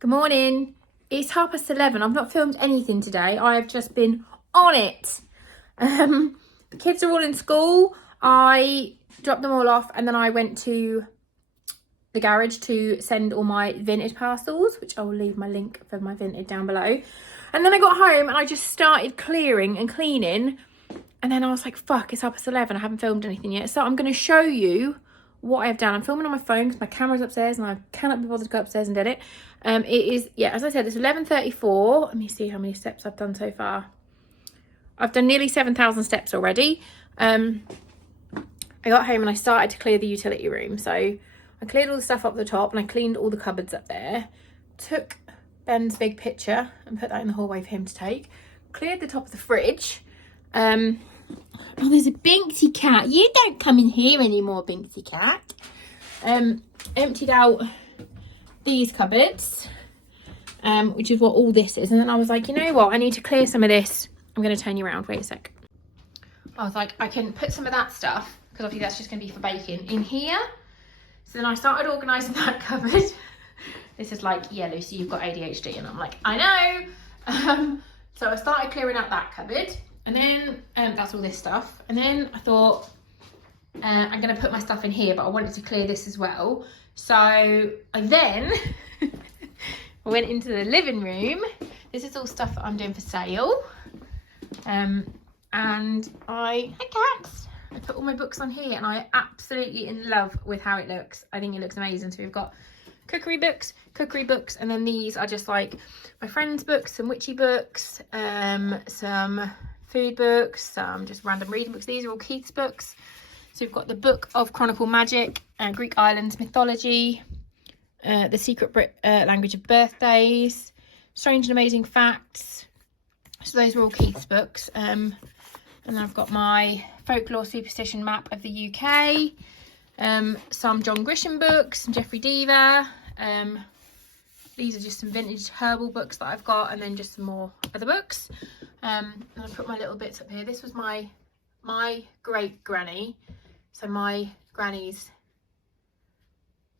Good morning. It's 11:30. I've not filmed anything today. I have just been on it. The kids are all in school. I dropped them all off and then I went to the garage to send all my vintage parcels, which I will leave my link for my vintage down below. And then I got home and I just started clearing and cleaning. And then I was like, fuck, it's 11:30. I haven't filmed anything yet. So I'm going to show you what I have done. I'm filming on my phone because my camera's upstairs and I cannot be bothered to go upstairs and edit. It is, yeah, as I said, it's 11:34. Let me see how many steps I've done so far. I've done nearly 7,000 steps already. I got home and I started to clear the utility room. So I cleared all the stuff up the top and I cleaned all the cupboards up there. Took Ben's big picture and put that in the hallway for him to take. Cleared the top of the fridge. Oh, there's a Binksy cat. You don't come in here anymore, Binksy cat. Emptied out these cupboards, which is what all this is. And then I was like, you know what? I need to clear some of this. I'm going to turn you around. Wait a sec. I was like, I can put some of that stuff, because obviously that's just going to be for baking, in here. So then I started organising that cupboard. This is like, yeah, Lucy, you've got ADHD. And I'm like, I know. So I started clearing out that cupboard. And then that's all this stuff. And then I thought, I'm going to put my stuff in here, but I wanted to clear this as well. So I then went into the living room. This is all stuff that I'm doing for sale. And hi cats. I put all my books on here and I'm absolutely in love with how it looks. I think it looks amazing. So we've got cookery books, and then these are just like my friends' books, some witchy books, some food books, some just random reading books. These are all Keith's books. So we've got the Book of Chronicle Magic, Greek Islands Mythology, The Secret Language of Birthdays, Strange and Amazing Facts. So those are all Keith's books. And then I've got my Folklore Superstition Map of the UK, some John Grisham books, some Geoffrey Deaver. These are just some vintage herbal books that I've got, and then just some more other books. And I put my little bits up here. This was my great granny. So my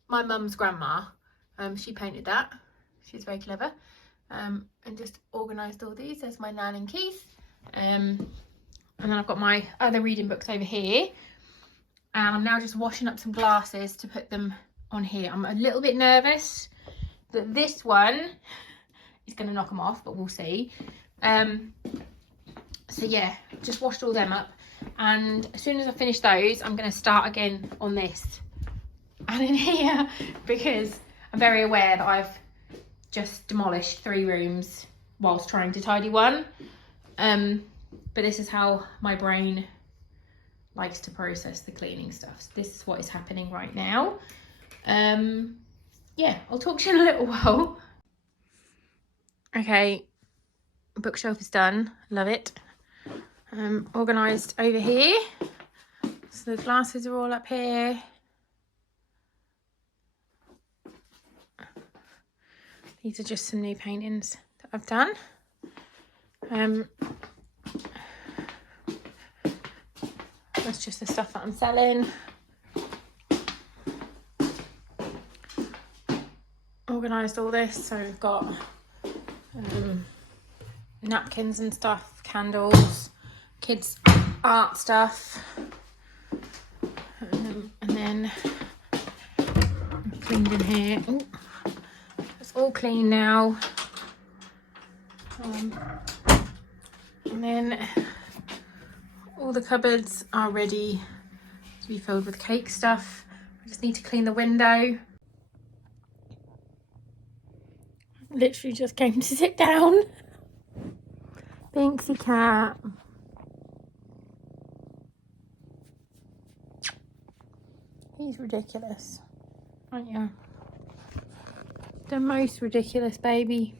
mum's grandma. She painted that. She's very clever. And just organised all these. There's my Nan and Keith. And then I've got my other reading books over here. And I'm now just washing up some glasses to put them on here. I'm a little bit nervous that this one is going to knock them off, but we'll see. So yeah, just washed all them up, and as soon as I finish those, I'm going to start again on this and in here, because I'm very aware that I've just demolished 3 rooms whilst trying to tidy one. But this is how my brain likes to process the cleaning stuff. So this is what is happening right now. Yeah, I'll talk to you in a little while. Okay, bookshelf is done. Love it. Organised over here. So the glasses are all up here. These are just some new paintings that I've done. That's just the stuff that I'm selling. Organised all this, so we've got napkins and stuff, candles, kids art stuff, and then I've cleaned in here. Ooh, it's all clean now. And then all the cupboards are ready to be filled with cake stuff. I just need to clean the window. Literally just came to sit down. Binksy cat. He's ridiculous, aren't you? The most ridiculous baby.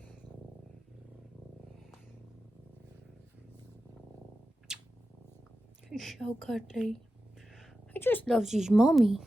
He's so cuddly. He just loves his mommy.